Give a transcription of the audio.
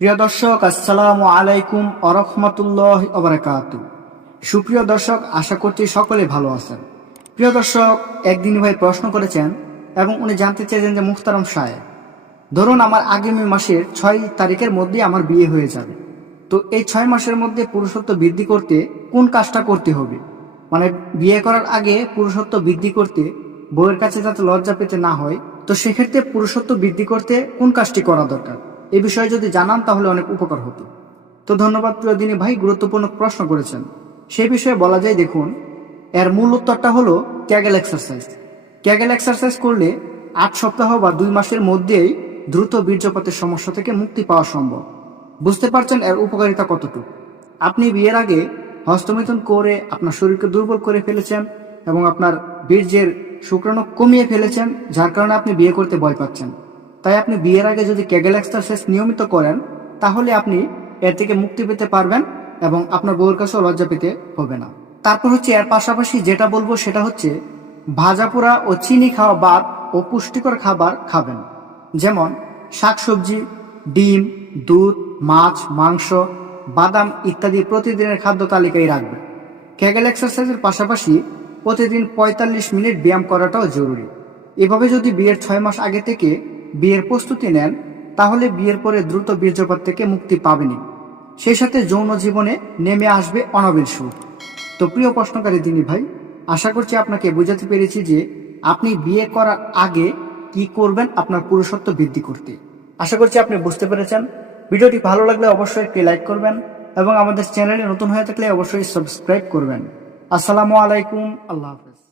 প্রিয় দর্শক, আসসালামু আলাইকুম আরহামতুল্লাহ অবরাকাত সুপ্রিয় দর্শক, আশা করছি সকলে ভালো আছেন। প্রিয় দর্শক, একদিন ভাই প্রশ্ন করেছেন এবং উনি জানতে চেয়েছেন যে মুখতারম সাহেব ধরুন আমার আগামী মাসের ছয় তারিখের মধ্যে আমার বিয়ে হয়ে যাবে। তো এই ছয় মাসের মধ্যে পুরুষত্ব বৃদ্ধি করতে কোন কাজটা করতে হবে? মানে বিয়ে করার আগে পুরুষত্ব বৃদ্ধি করতে বউয়ের কাছে যাতে লজ্জা পেতে না হয়, তো সেক্ষেত্রে পুরুষত্ব বৃদ্ধি করতে কোন কাজটি করা দরকার? এই বিষয়ে যদি জানান, তাহলে অনেক উপকার হতো। তো ধন্যবাদ প্রিয় দিনী ভাই, গুরুত্বপূর্ণ প্রশ্ন করেছেন। সেই বিষয়ে বলা যায়, দেখুন, এর মূল উত্তরটা হলো ক্যাগেল এক্সারসাইজ। ক্যাগেল এক্সারসাইজ করলে আট সপ্তাহ বা দুই মাসের মধ্যেই দ্রুত বীর্যপাতের সমস্যা থেকে মুক্তি পাওয়া সম্ভব। বুঝতে পারছেন এর উপকারিতা কতটুকু? আপনি বিয়ের আগে হস্তমিথুন করে আপনার শরীরকে দুর্বল করে ফেলেছেন এবং আপনার বীর্যের শুক্রাণু কমিয়ে ফেলেছেন, যার কারণে আপনি বিয়ে করতে ভয় পাচ্ছেন। তাই আপনি বিয়ের আগে যদি ক্যাগেল এক্সারসাইজ নিয়মিত করেন, তাহলে আপনি এর থেকে মুক্তি পেতে পারবেন এবং আপনার বউয়ের কাছেও লজ্জা পেতে হবে না। তারপর হচ্ছে এর পাশাপাশি যেটা বলব সেটা হচ্ছে ভাজা পোড়া ও চিনি খাওয়া বাদ ও পুষ্টিকর খাবার খাবেন। যেমন শাকসবজি, ডিম, দুধ, মাছ, মাংস, বাদাম ইত্যাদি প্রতিদিনের খাদ্য তালিকায় রাখবেন। ক্যাগেল এক্সারসাইজের পাশাপাশি প্রতিদিন পঁয়তাল্লিশ মিনিট ব্যায়াম করাটাও জরুরি। এভাবে যদি বিয়ের ছয় মাস আগে থেকে বিয়ের প্রস্তুতি নেন, তাহলে বিয়ের পরে দ্রুত বীর্যপাত থেকে মুক্তি পাবেনই। সেই সাথে যৌন জীবনে নেমে আসবে অনবিল সুখ তো প্রিয় প্রশ্নকারী দিনী ভাই, আশা করছি আপনাকে বোঝাতে পেরেছি যে আপনি বিয়ে করার আগে কি করবেন আপনার পুরুষত্ব বৃদ্ধি করতে। আশা করছি আপনি বুঝতে পেরেছেন। ভিডিওটি ভালো লাগলে অবশ্যই একটি লাইক করবেন এবং আমাদের চ্যানেলে নতুন হয়ে থাকলে অবশ্যই সাবস্ক্রাইব করবেন। আসসালামু আলাইকুম, আল্লাহ হাফেজ।